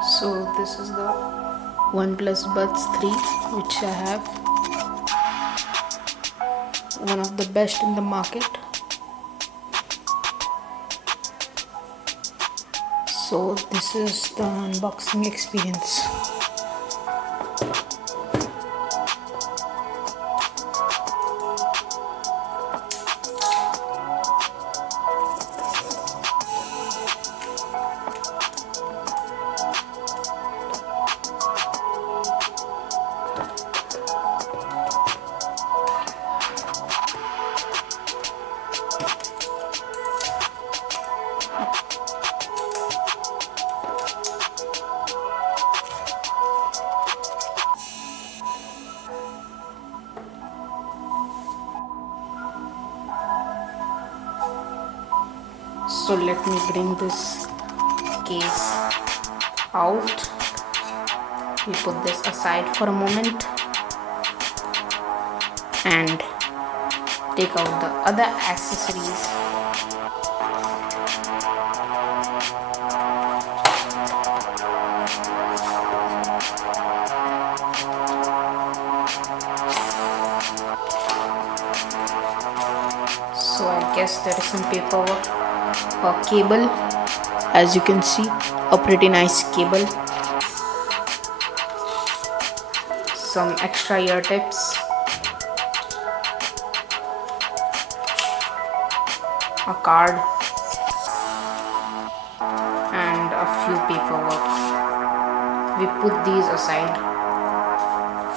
So this is the OnePlus Buds 3 which I have, one of the best in the market. So this is the unboxing experience. So let me bring this case out. We put this aside for a moment and take out the other accessories. So I guess there is some paperwork or cable. As you can see, a pretty nice cable. Some extra ear tips. A card. And a few paperwork. We put these aside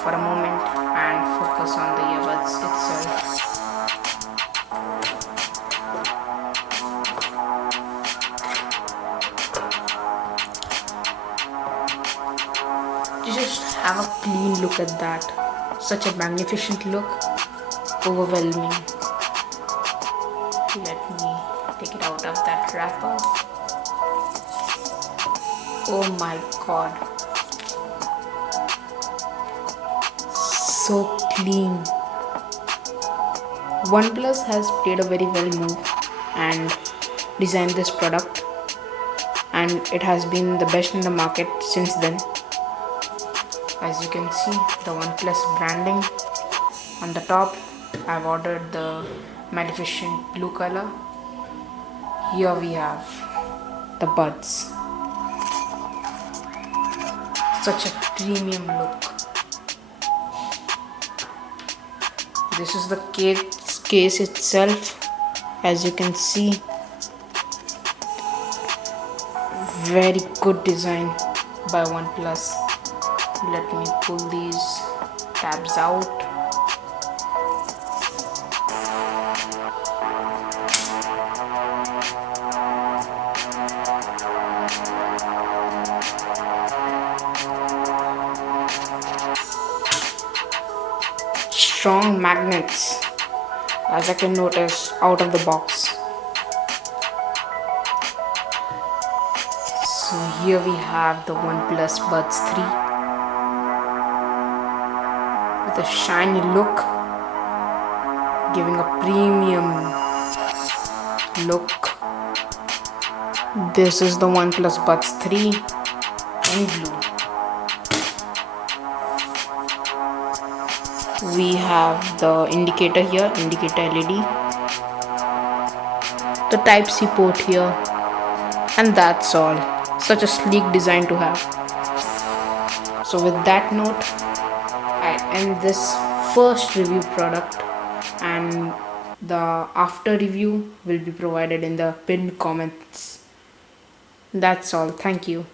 for a moment and focus on the earbuds itself. Just have a clean look at that. Such a magnificent look. Overwhelming. Let me take it out of that wrapper. Oh my god. So clean. OnePlus has played a very well move and designed this product, and it has been the best in the market since then. As you can see, the OnePlus branding on the top. I've ordered the magnificent blue color. Here we have the buds. Such a premium look. This is the case itself. As you can see, very good design by OnePlus. Let me pull these tabs out. Strong magnets, as I can notice out of the box. So here we have the OnePlus Buds 3 with a shiny look, giving a premium look. This is the OnePlus Buds 3 in blue. We have the indicator here, indicator LED, the Type-C port here, and that's all. Such a sleek design to have. So with that note, I end this first review product, and the after review will be provided in the pinned comments. That's all. Thank you.